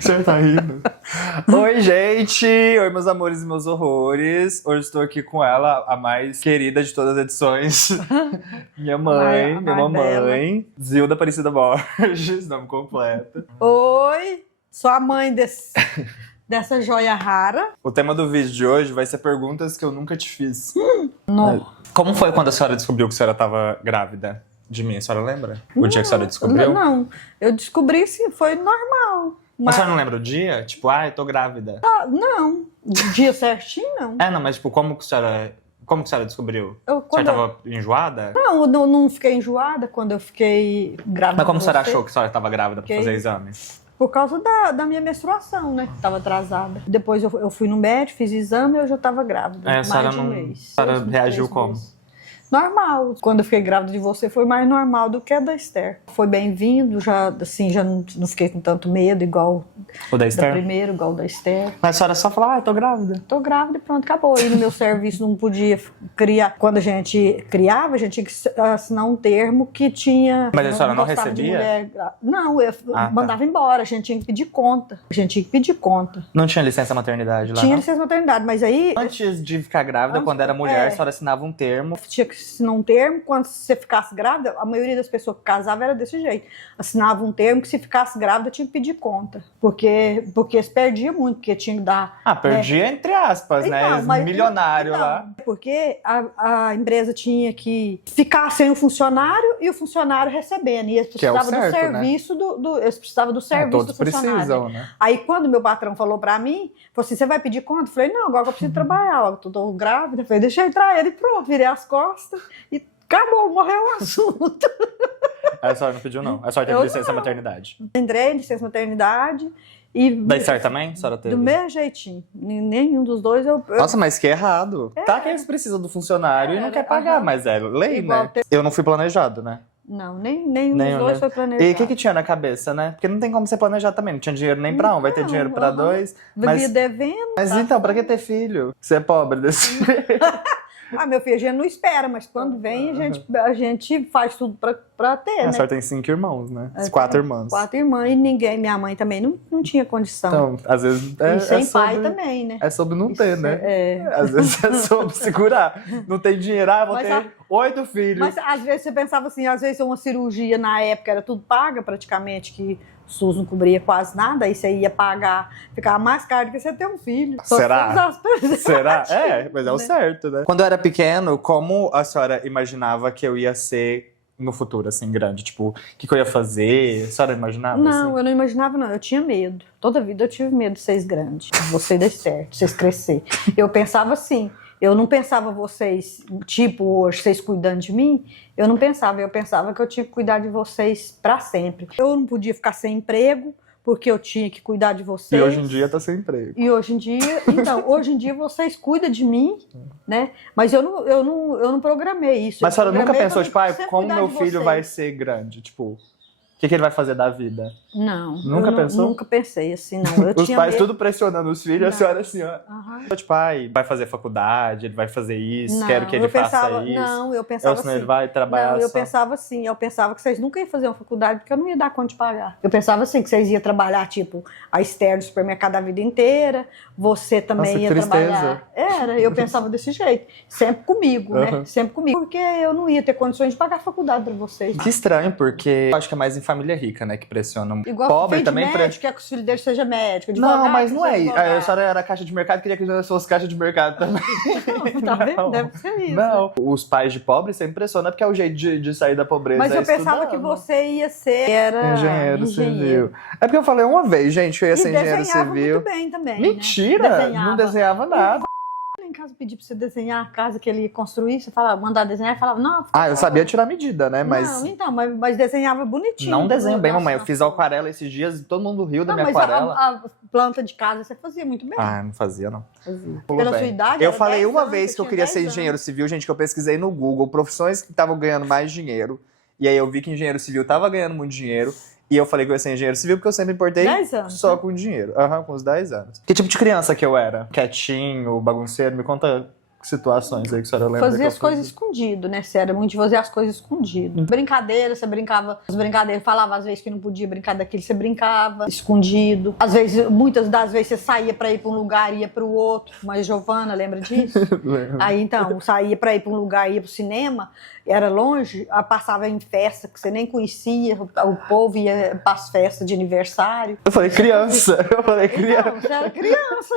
Você tá rindo? Oi, gente! Oi, meus amores e meus horrores. Hoje estou aqui com ela, a mais querida de todas as edições. Minha mãe, minha mamãe. Zilda Aparecida Borges, nome completo. Oi, sou a mãe dessa joia rara. O tema do vídeo de hoje vai ser perguntas que eu nunca te fiz. Não. Como foi quando a senhora descobriu que a senhora estava grávida de mim? A senhora lembra? O dia que a senhora descobriu? Não, eu descobri sim, foi normal. A senhora não lembra o dia? Tipo, eu tô grávida. Não, dia certinho não. Não, mas tipo, como que a senhora descobriu? A senhora Quando tava enjoada? Não, eu não fiquei enjoada quando eu fiquei grávida. Mas como a de senhora você. achou que a senhora tava grávida pra fazer exames? Por causa da minha menstruação, né? Tava atrasada. Depois eu fui no médico, fiz exame e eu já tava grávida. A senhora mais de um não. mês. A senhora 2, reagiu 3 como? meses. Normal. Quando eu fiquei grávida de você foi mais normal do que a da Esther. Foi bem-vindo, já não fiquei com tanto medo, igual O da Esther? primeiro, igual da Esther. Mas a senhora só falou, eu tô grávida. Tô grávida e pronto, acabou. E no meu serviço não podia criar. Quando a gente criava, a gente tinha que assinar um termo que tinha. Mas a senhora não gostava de recebia? mulher. Não, eu Tá. mandava embora, a gente tinha que pedir conta. Não tinha licença maternidade lá, Tinha não? licença maternidade, mas aí Antes de ficar grávida, quando era mulher, a senhora assinava um termo. tinha que assinar um termo. Quando você ficasse grávida, a maioria das pessoas que casavam era desse jeito. Assinava um termo que se ficasse grávida tinha que pedir conta. Porque se perdia muito, porque tinha que dar. Perdia entre aspas, né? Milionário lá. Porque a empresa tinha que ficar sem o funcionário e o funcionário recebendo. E eles precisavam certo, do serviço eles precisavam do serviço Todos do funcionário. precisam, né? Aí quando meu patrão falou pra mim, falou assim, você vai pedir conta? Eu falei, não, agora que eu preciso trabalhar, eu tô grávida. Eu falei, deixa eu entrar ele, pronto, virei as costas e acabou, morreu o assunto. A senhora não pediu, não. A senhora teve licença maternidade. Entrei, licença maternidade e... Da Esther também? A senhora teve? Do meu jeitinho. Nenhum dos dois eu... Nossa, mas que errado. Tá que eles precisam do funcionário e não quer pagar, mas é lei, Igual né? Eu não fui planejado, né? Não, nenhum dos dois foi planejado. E o que tinha na cabeça, né? Porque não tem como você planejar também. Não tinha dinheiro nem pra um, vai ter dinheiro pra dois. Vivia devendo. Mas então, pra que ter filho? Você é pobre desse Meu filho, a gente não espera, mas quando vem, a gente faz tudo pra ter, A né? senhora tem 5 irmãos, né? 4 irmãs. 4 irmãs e ninguém, minha mãe também não tinha condição. Então, às vezes e sem pai também, né? É sobre não ter, né? É. Às vezes é sobre segurar. Não tem dinheiro, vou ter 8 filhos. Mas às vezes você pensava assim, às vezes uma cirurgia na época era tudo paga praticamente, que o SUS não cobria quase nada, aí você ia pagar, ficava mais caro do que você ter um filho. Será? Será? Mas é o Né? certo, né? Quando eu era pequeno, como a senhora imaginava que eu ia ser no futuro, assim, grande? Tipo, o que eu ia fazer? A senhora imaginava? Não, assim? eu não imaginava, não. Eu tinha medo. Toda vida eu tive medo de vocês grandes, de vocês dar certo, de vocês crescer. Eu pensava assim, eu não pensava vocês, tipo, hoje, vocês cuidando de mim, eu pensava que eu tinha que cuidar de vocês pra sempre. Eu não podia ficar sem emprego, porque eu tinha que cuidar de vocês. E hoje em dia tá sem emprego. E hoje em dia, hoje em dia vocês cuidam de mim, né? Mas eu não programei isso. Mas a senhora nunca pensou, tipo, sempre como cuidar meu de filho vocês. vai ser grande? Tipo, o que ele vai fazer da vida? Não. Nunca pensou? Nunca pensei assim, não. Eu Os tinha pais medo. tudo pressionando os filhos, a senhora assim, ó. Tipo, vai fazer faculdade, ele vai fazer isso, quero que ele faça isso. Não, eu pensava Senão assim. ele vai trabalhar Não, eu só. pensava assim, eu pensava que vocês nunca iam fazer uma faculdade porque eu não ia dar conta de pagar. Eu pensava assim, que vocês iam trabalhar, tipo, a Esther do supermercado a vida inteira, você também Nossa, ia que tristeza. trabalhar. Eu pensava desse jeito, sempre comigo, né? Sempre comigo, porque eu não ia ter condições de pagar a faculdade pra vocês. Que estranho, porque eu acho que é mais em família rica, né, que pressionam. Igual Pobre quem também de médico, quer que os filhos dele sejam médicos, Não, advogado, mas não é. advogado. A senhora era caixa de mercado, queria que eu fosse caixa de mercado também. Não, tá vendo? Deve ser isso. Não. Os pais de pobre sempre pressionam, porque é o jeito de sair da pobreza. Mas eu estudando. pensava que você ia ser Engenheiro civil. É porque eu falei uma vez, gente, que eu ia ser engenheiro desenhava civil. muito bem também. Mentira! Né? Não desenhava nada. Em casa pedir pra você desenhar a casa que ele ia construir, você falava, mandar desenhar, e falava, não. Eu sabia tirar medida, né? Mas Não, então, mas desenhava bonitinho. não desenho bem, Nossa, mamãe. Eu fiz aquarela esses dias e todo mundo riu da Não, minha mas aquarela. a planta de casa você fazia muito bem. Não fazia, não. Fazia. Tudo Pela bem. sua idade, Eu era falei 10 uma anos, vez você que eu tinha queria 10 ser anos. engenheiro civil, gente, que eu pesquisei no Google, profissões que estavam ganhando mais dinheiro. E aí eu vi que engenheiro civil tava ganhando muito dinheiro. E eu falei que eu ia ser engenheiro civil porque eu sempre importei 10 anos, com dinheiro. Com os 10 anos. Que tipo de criança que eu era? Quietinho, bagunceiro? Me conta situações aí que a senhora lembra? Fazia as coisas escondido, né? Você era muito de fazer as coisas escondido. Brincadeira, você brincava, as brincadeiras, falava às vezes que não podia brincar daquilo, você brincava escondido. Às vezes, muitas das vezes você saía pra ir pra um lugar e ia pro outro. Mas Giovana, lembra disso? Aí então, saía pra ir pra um lugar, ia pro cinema, era longe, passava em festa que você nem conhecia, o povo ia pras festas de aniversário. Eu falei criança. Não, você era criança,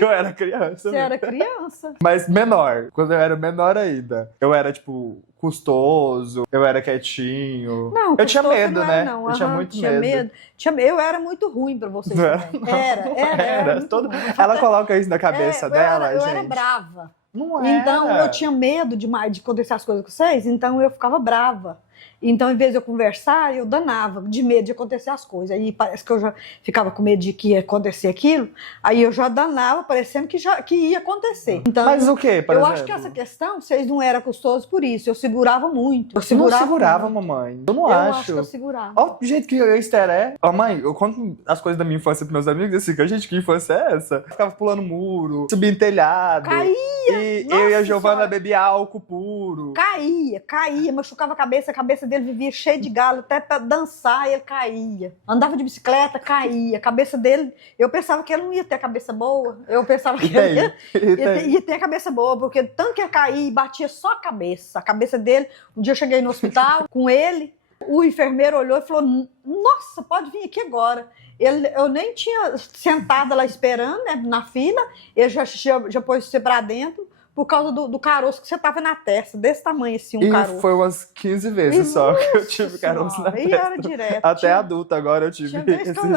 Eu era criança. Você era criança. Mas menor. Quando eu era menor ainda. Eu era, tipo, custoso. Eu era quietinho. Não, eu tinha custoso medo, não né? era, não. Eu tinha muito medo. Eu era muito ruim pra vocês também. Era muito Todo... ruim. Ela coloca isso na cabeça dela, eu gente. era brava. Não era. Então eu tinha medo de acontecer as coisas com vocês, então eu ficava brava. Então, em vez de eu conversar, eu danava, de medo de acontecer as coisas. Aí parece que eu já ficava com medo de que ia acontecer aquilo, aí eu já danava, parecendo que ia acontecer. Então, mas o quê, por eu exemplo? acho que essa questão, vocês não eram custosos por isso. Eu segurava muito. Não segurava, mamãe. Eu não acho. Eu acho que eu segurava. Olha o jeito que a Esther é. Ó, mãe, eu conto as coisas da minha infância pros meus amigos, assim, gente, que infância é essa? Eu ficava pulando muro, subia em telhado. Caía! E Nossa eu e a Giovana Senhora. bebia álcool puro. Caía, machucava a cabeça dele vivia cheia de galo, até pra dançar ele caía. Andava de bicicleta, caía. A cabeça dele, eu pensava que ele não ia ter a cabeça boa. Eu pensava que ele ia ter a cabeça boa, porque tanto que ia cair e batia só a cabeça. A cabeça dele, um dia eu cheguei no hospital com ele, o enfermeiro olhou e falou, nossa, pode vir aqui agora. Eu nem tinha sentada lá esperando, né, na fila, ele já pôs você pra dentro, por causa do caroço que você tava na testa, desse tamanho assim, caroço. E foi umas 15 vezes só que eu tive caroço na testa. E era direto. Até adulta agora eu tive.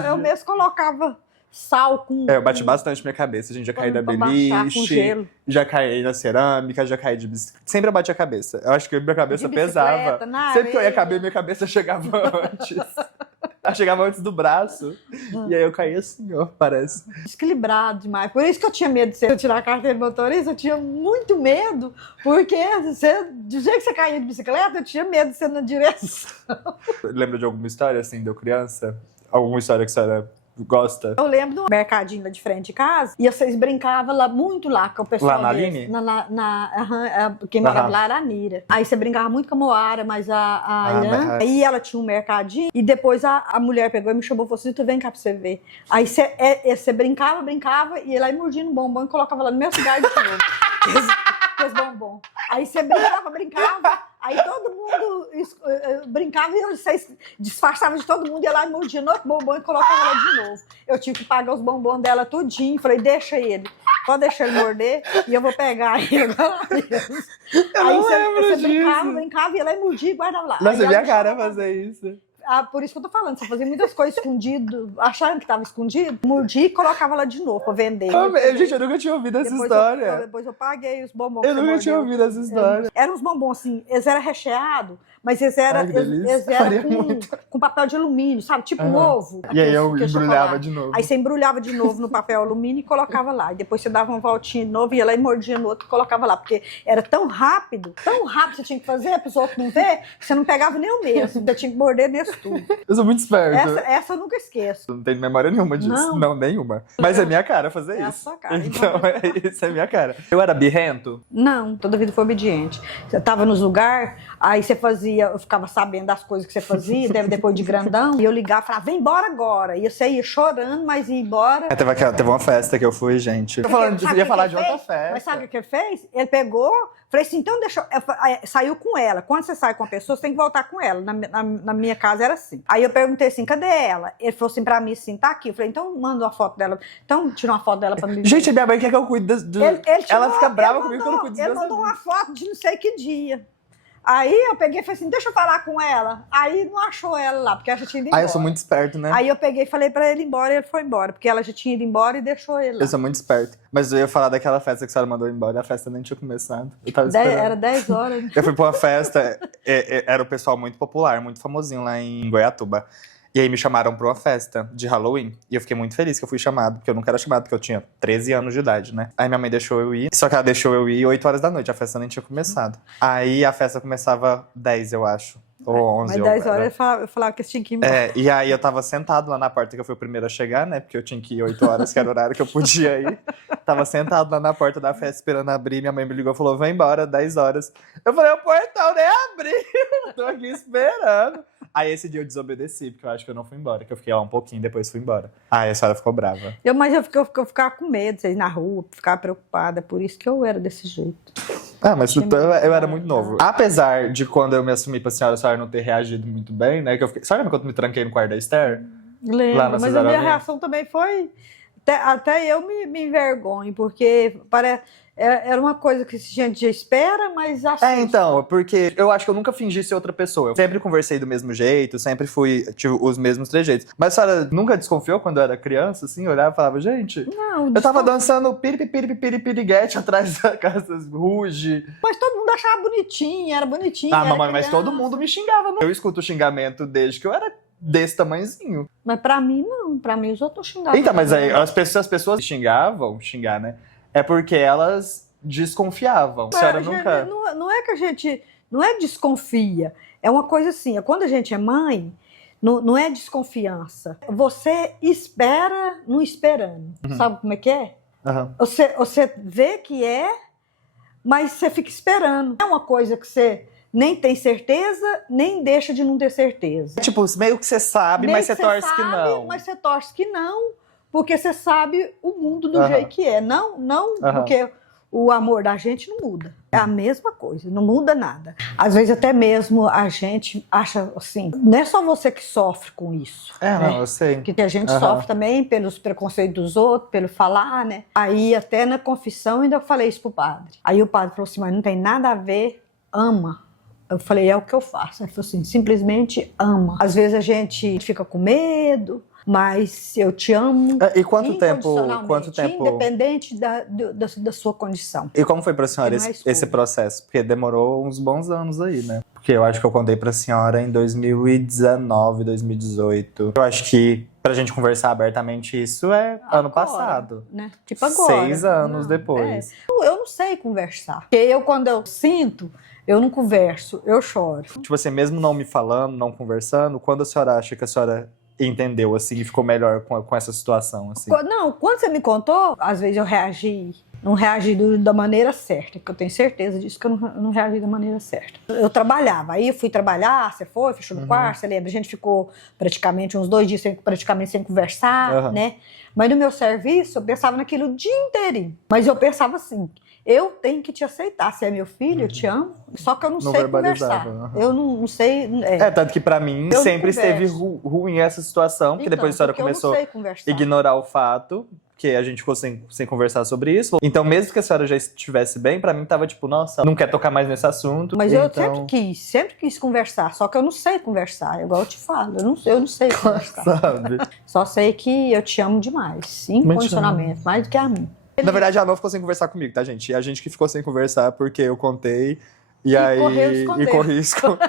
Eu mesmo colocava sal com... eu bati bastante minha cabeça, gente. Já caí da beliche, já caí na cerâmica, já caí de bicicleta. Sempre eu bati a cabeça. Eu acho que minha cabeça pesava. Sempre que eu ia caber, minha cabeça chegava antes. Ela chegava antes do braço. E aí eu caí assim, ó, parece. Desequilibrado demais. Por isso que eu tinha medo de você tirar a carteira de motorista. Eu tinha muito medo. Porque do jeito que você caía de bicicleta, eu tinha medo de ser na direção. Lembra de alguma história, assim, de eu criança? Alguma história que a senhora gosta? Eu lembro de um mercadinho lá de frente de casa. E vocês brincavam lá, muito lá com o pessoal. Lá na Aline? Quem morava lá era a Nira. Aí você brincava muito com a Moara, mas a Irã. Aí ela tinha um mercadinho. E depois a mulher pegou e me chamou e falou assim, tu vem cá pra você ver. Aí você brincava, e ia lá e mordia no bombom e colocava lá no meu cigarro de novo. Esse bombom. Aí você brincava. Aí todo mundo brincava e vocês disfarçavam de todo mundo, ia lá e mordia no outro bombom e colocava lá de novo. Eu tive que pagar os bombons dela tudinho. Falei, deixa ele. Pode deixar ele morder e eu vou pegar ele agora mesmo. Aí você brincava, ia lá e mordia e guardava lá. Nossa, minha cara fazer isso. Por isso que eu tô falando, você fazia muitas coisas escondido, acharam que tava escondido, mordia e colocava lá de novo pra vender. Gente, eu nunca tinha ouvido essa história. Depois eu paguei os bombons. Eu nunca tinha ouvido essa história. Eram uns bombons assim, eles eram recheados, mas eles eram com papel de alumínio, sabe? Tipo um ovo. E aí eu embrulhava de novo. Aí você embrulhava de novo no papel alumínio e colocava lá. E depois você dava uma voltinha de novo, ia lá e mordia no outro e colocava lá. Porque era tão rápido você tinha que fazer para os outros não ver, que você não pegava nem o mesmo. Você tinha que morder nesse tudo. Eu sou muito esperto. Essa eu nunca esqueço. Não tenho memória nenhuma disso. Não, nenhuma. Mas é minha cara fazer isso. É a sua cara. Então, isso é minha cara. Eu era birrento? Não, toda vida foi obediente. Você tava nos lugares, aí você fazia, eu ficava sabendo das coisas que você fazia, depois de grandão, e eu ligava e falava, vem embora agora. E você ia chorando, mas ia embora. Teve uma festa que eu fui, gente. Eu ia falar de outra festa. Mas sabe o que ele fez? Ele pegou, falei assim, então deixa saiu com ela. Quando você sai com a pessoa, você tem que voltar com ela. Na minha casa era assim. Aí eu perguntei assim, cadê ela? Ele falou assim pra mim assim, tá aqui. Eu falei, então manda uma foto dela. Então tira uma foto dela pra mim. Gente, minha mãe quer que eu cuide ela fica brava comigo quando eu cuido Ele mandou uma foto de não sei que dia. Aí eu peguei e falei assim, deixa eu falar com ela. Aí não achou ela lá, porque ela já tinha ido embora. Eu sou muito esperto, né? Aí eu peguei e falei pra ele ir embora e ele foi embora, porque ela já tinha ido embora e deixou ele lá. Eu sou muito esperto. Mas eu ia falar daquela festa que a senhora mandou embora, a festa nem tinha começado. Eu tava esperando. Era 10 horas. Eu fui pra uma festa, era o pessoal muito popular, muito famosinho lá em Goiatuba. E aí me chamaram pra uma festa de Halloween. E eu fiquei muito feliz que eu fui chamado, porque eu nunca era chamado, porque eu tinha 13 anos de idade, né? Aí minha mãe deixou eu ir, só que ela deixou eu ir 8 horas da noite, a festa nem tinha começado. Aí a festa começava 10, eu acho. Ou 11 Mas 10 horas eu falava que eu tinha que ir embora. E aí eu tava sentado lá na porta, que eu fui o primeiro a chegar, né? Porque eu tinha que ir 8 horas, que era o horário que eu podia ir. Tava sentado lá na porta da festa esperando abrir. Minha mãe me ligou e falou: vai embora, 10 horas. Eu falei: o portão nem abriu, tô aqui esperando. Aí esse dia eu desobedeci, porque eu acho que eu não fui embora, que eu fiquei lá um pouquinho, depois fui embora. Aí a senhora ficou brava. Mas eu ficava com medo de sair na rua, ficava preocupada, por isso que eu era desse jeito. Mas eu era muito novo. Apesar de quando eu me assumi pra senhora não ter reagido muito bem, né? Que eu fiquei... Senhora lembra quando eu me tranquei no quarto da Esther? Lembro, mas a minha reação também foi... Até eu me envergonho, porque era uma coisa que a gente já espera, mas assusta. Então, porque eu acho que eu nunca fingi ser outra pessoa. Eu sempre conversei do mesmo jeito, sempre tive os mesmos trejeitos. Mas a senhora nunca desconfiou quando eu era criança, assim? Eu olhava e falava: gente, não, eu tava dançando piripiripiripiriguete atrás da casa ruge. Mas todo mundo achava bonitinho, era bonitinho. Mamãe, mas todo mundo me xingava, não? Eu escuto xingamento desde que eu era desse tamanhozinho. Mas pra mim, não. Pra mim, os outros xingavam. Então, mas aí as pessoas xingar, né? É porque elas desconfiavam. A senhora nunca... Não é que a gente... Não é desconfia. É uma coisa assim, é quando a gente é mãe, não é desconfiança. Você espera não esperando. Sabe como é que é? Você vê que é, mas você fica esperando. É uma coisa que você... nem tem certeza, nem deixa de não ter certeza. Tipo, meio que você sabe, mas você torce que não. Mas você torce que não, porque você sabe o mundo do jeito que é. Não porque o amor da gente não muda. É a mesma coisa, não muda nada. Às vezes até mesmo a gente acha assim, não é só você que sofre com isso. Não, eu sei. Porque a gente sofre também pelos preconceitos dos outros, pelo falar, né? Aí até na confissão ainda eu falei isso pro padre. Aí o padre falou assim: mas não tem nada a ver, ama. Eu falei: é o que eu faço. Ele falou assim: simplesmente ama. Às vezes a gente fica com medo, mas eu te amo. E quanto tempo? Independente da sua condição. E como foi pra senhora esse processo? Porque demorou uns bons anos aí, né? Porque eu acho que eu contei pra senhora em 2019, 2018. Eu acho que pra gente conversar abertamente isso é agora, ano passado. Né? Tipo agora. 6 anos depois. Eu não sei conversar. Porque quando eu sinto... eu não converso, eu choro. Tipo assim, mesmo não me falando, não conversando, quando a senhora acha que a senhora entendeu, assim, e ficou melhor com essa situação, assim? Não, quando você me contou, às vezes eu não reagi da maneira certa, que eu tenho certeza disso, que eu não reagi da maneira certa. Eu trabalhava, aí eu fui trabalhar, você foi, fechou no quarto, você lembra? A gente ficou praticamente uns 2 dias praticamente sem conversar, né? Mas no meu serviço, eu pensava naquilo o dia inteirinho. Mas eu pensava assim: eu tenho que te aceitar. Você é meu filho, eu te amo. Só que eu não sei conversar. Eu não sei... tanto que pra mim sempre esteve ruim essa situação. Porque depois a senhora começou a ignorar o fato que a gente ficou sem conversar sobre isso. Então mesmo que a senhora já estivesse bem, pra mim tava tipo: nossa, não quer tocar mais nesse assunto. Mas eu sempre quis conversar. Só que eu não sei conversar. Igual eu te falo, eu não sei conversar. Sabe? Só sei que eu te amo demais. Incondicionalmente. Mais do que a mim. Na verdade, a Ana ficou sem conversar comigo, tá, gente? E a gente que ficou sem conversar porque eu contei. E aí,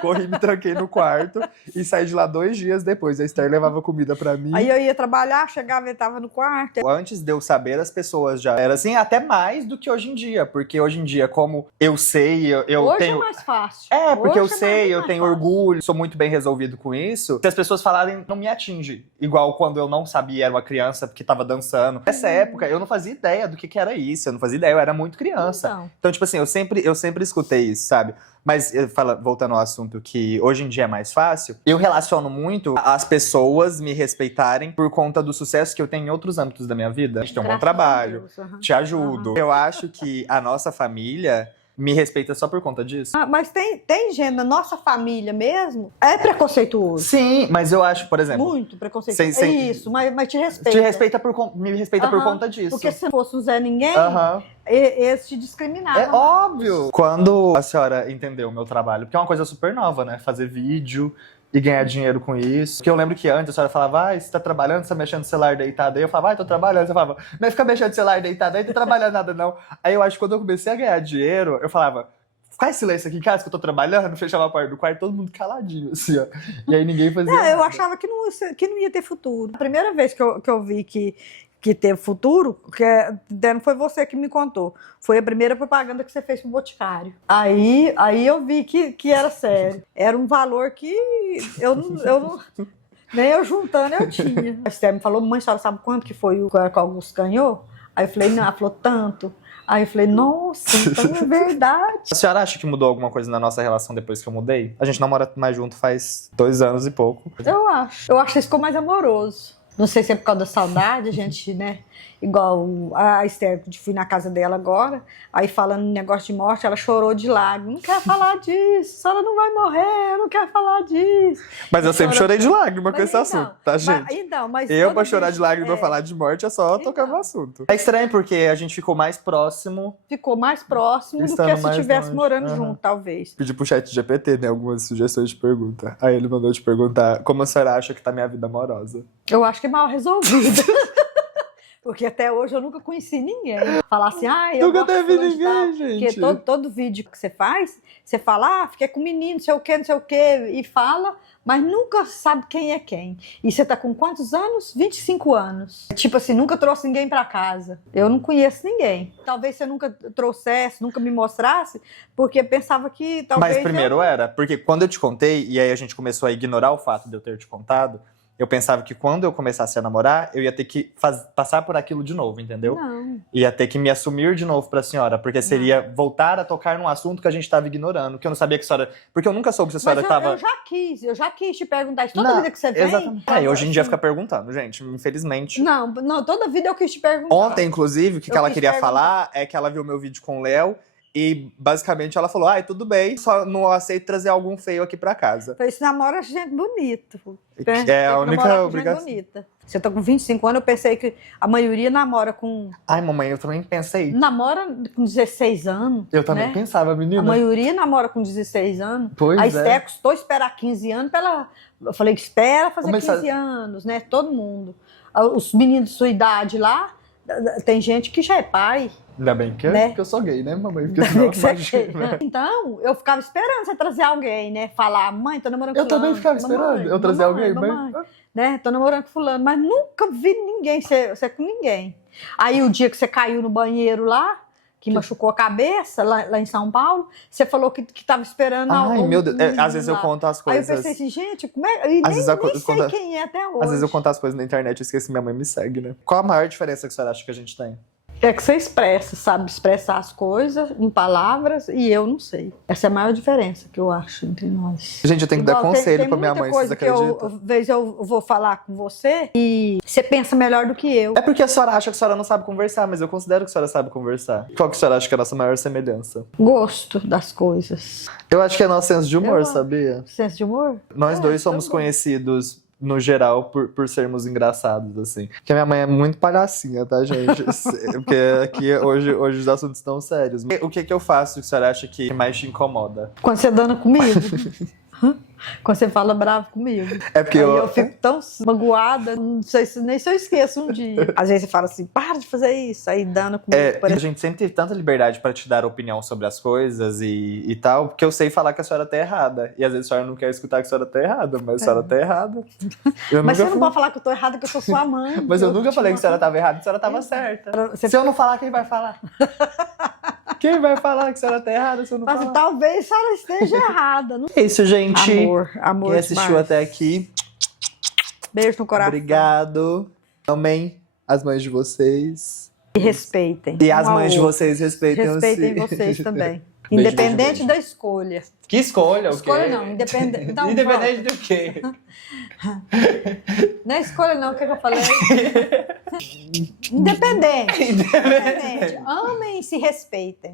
corri, me tranquei no quarto e saí de lá 2 dias depois. A Esther levava comida pra mim. Aí eu ia trabalhar, chegava e tava no quarto. Antes de eu saber, as pessoas já eram assim, até mais do que hoje em dia. Porque hoje em dia, como eu sei, eu hoje tenho... é mais fácil. Porque eu sei, eu tenho orgulho, sou muito bem resolvido com isso. Se as pessoas falarem, não me atinge. Igual quando eu não sabia, era uma criança porque tava dançando. Nessa época, eu não fazia ideia do que era isso. Eu não fazia ideia, eu era muito criança. Então tipo assim, eu sempre escutei isso, sabe? Mas, voltando ao assunto que hoje em dia é mais fácil, eu relaciono muito as pessoas me respeitarem por conta do sucesso que eu tenho em outros âmbitos da minha vida. A gente tem um bom trabalho, te ajudo. Eu acho que a nossa família me respeita só por conta disso. Mas tem gente na nossa família mesmo, é preconceituoso. Sim, mas eu acho, por exemplo... muito preconceituoso. Isso, mas te respeita. Me respeita por conta disso. Porque se não fosse o Zé Ninguém, eles te discriminavam. É óbvio! Quando a senhora entendeu o meu trabalho, porque é uma coisa super nova, né? Fazer vídeo e ganhar dinheiro com isso. Porque eu lembro que antes a senhora falava: você tá trabalhando, você tá mexendo no celular deitado aí. Eu falava: tô trabalhando. Você falava: não fica mexendo no celular deitado aí, não tô trabalhando nada não. Aí eu acho que quando eu comecei a ganhar dinheiro, eu falava: faz silêncio aqui em casa que eu tô trabalhando. Fechava a porta do quarto, todo mundo caladinho, assim, ó. E aí ninguém fazia nada. Eu achava que não ia ter futuro. A primeira vez que eu vi que que teve futuro, não foi você que me contou. Foi a primeira propaganda que você fez pro Boticário. Aí eu vi que era sério. Era um valor que eu não nem eu juntando eu tinha. A Esther me falou, mãe, a senhora sabe quanto que foi o que o Augusto ganhou? Aí eu falei, não, ela falou tanto. Aí eu falei, nossa, então é verdade. A senhora acha que mudou alguma coisa na nossa relação depois que eu mudei? A gente não mora mais junto faz 2 anos e pouco. Eu acho. Eu acho que você ficou mais amoroso. Não sei se é por causa da saudade, a gente, né? Igual a Esther, fui na casa dela agora, aí falando negócio de morte, ela chorou de lágrimas. Não quero falar disso, a senhora não vai morrer, eu não quero falar disso. Mas eu sempre chorei de lágrima com esse então, assunto, tá, gente? Mas eu, pra chorar de lágrima e falar de morte, é só tocar no assunto. É estranho porque a gente ficou mais próximo. Ficou mais próximo do que se estivesse morando junto, talvez. Pedi pro chat GPT, né, algumas sugestões de pergunta. Aí ele mandou te perguntar como a senhora acha que tá minha vida amorosa. Eu acho que é mal resolvido. Porque até hoje eu nunca conheci ninguém. Falar assim, eu nunca gosto de teve fulano de tal. ninguém, gente. Porque todo vídeo que você faz, você fala, fiquei com o menino, não sei o quê, e fala, mas nunca sabe quem é quem. E você tá com quantos anos? 25 anos. Tipo assim, nunca trouxe ninguém pra casa. Eu não conheço ninguém. Talvez você nunca trouxesse, nunca me mostrasse, porque pensava que talvez... Mas primeiro era, porque quando eu te contei, e aí a gente começou a ignorar o fato de eu ter te contado, eu pensava que quando eu começasse a namorar, eu ia ter que passar por aquilo de novo, entendeu? Não. Ia ter que me assumir de novo pra senhora, porque seria voltar a tocar num assunto que a gente tava ignorando, que eu não sabia que a senhora... Porque eu nunca soube se a senhora tava... Eu já quis te perguntar isso toda vida que você vem. Exatamente. Hoje em dia fica perguntando, gente, infelizmente. Não, toda vida eu quis te perguntar. Ontem, inclusive, o que ela queria falar é que ela viu meu vídeo com o Léo, e basicamente ela falou, tudo bem, só não aceito trazer algum feio aqui pra casa. Falei, você namora gente bonita. É a única obrigação. Você tá com 25 anos, eu pensei que a maioria namora com... Ai, mamãe, eu também pensei. Namora com 16 anos. Eu também pensava, menina. A maioria namora com 16 anos. Pois a Esther custou esperar 15 anos pra ela... Eu falei que espera fazer 15 anos, né? Todo mundo. Os meninos de sua idade lá, tem gente que já é pai. Ainda bem que, eu sou gay, né, mamãe? Porque senão, imagina. Então, eu ficava esperando você trazer alguém, né? Falar, mãe, tô namorando com fulano. Eu também ficava esperando eu trazer alguém, mãe. Né? Tô namorando com fulano, mas nunca vi ninguém, você com ninguém. Aí o dia que você caiu no banheiro lá, que machucou a cabeça, lá em São Paulo, você falou que tava esperando... Ai, meu Deus, às vezes eu conto as coisas... Aí eu pensei assim, gente, como é... Nem sei quem é até hoje. Às vezes eu conto as coisas na internet e esqueci, minha mãe me segue, né? Qual a maior diferença que a senhora acha que a gente tem? É que você expressa, sabe expressar as coisas em palavras e eu não sei. Essa é a maior diferença que eu acho entre nós. Gente, eu tenho que dar conselho pra minha mãe, vocês acreditam? Às vezes eu vou falar com você e você pensa melhor do que eu. É porque a senhora acha que a senhora não sabe conversar, mas eu considero que a senhora sabe conversar. Qual que a senhora acha que é a nossa maior semelhança? Gosto das coisas. Eu acho que é nosso senso de humor, sabia? Senso de humor? Nós dois somos conhecidos... no geral, por sermos engraçados, assim. Porque a minha mãe é muito palhacinha, tá, gente? Porque aqui, hoje os assuntos estão sérios. O que eu faço que a senhora acha que mais te incomoda? Quando você dana comigo. Quando você fala bravo comigo. É porque eu fico tão magoada, não sei nem se eu esqueço um dia. Às vezes você fala assim, para de fazer isso, aí dando comigo. A gente sempre teve tanta liberdade pra te dar opinião sobre as coisas e tal, porque eu sei falar que a senhora tá errada. E às vezes a senhora não quer escutar que a senhora tá errada, mas a senhora tá errada. Mas você não pode falar que eu tô errada, que eu sou sua mãe. Mas eu nunca falei que a senhora tava errada, a senhora tava certa. Se eu não falar, quem vai falar? Quem vai falar que a senhora tá errada se eu não falar? Mas talvez a senhora esteja errada. Não... É isso, gente. Amor Quem assistiu até aqui. Beijo no coração. Obrigado. Amém as mães de vocês. E respeitem. E as mães de vocês respeitem vocês também. Independente da escolha. Que escolha? Escolha não, independente. Então, independente do quê? Não é escolha não, o que eu falei? Independente. Amem e se respeitem.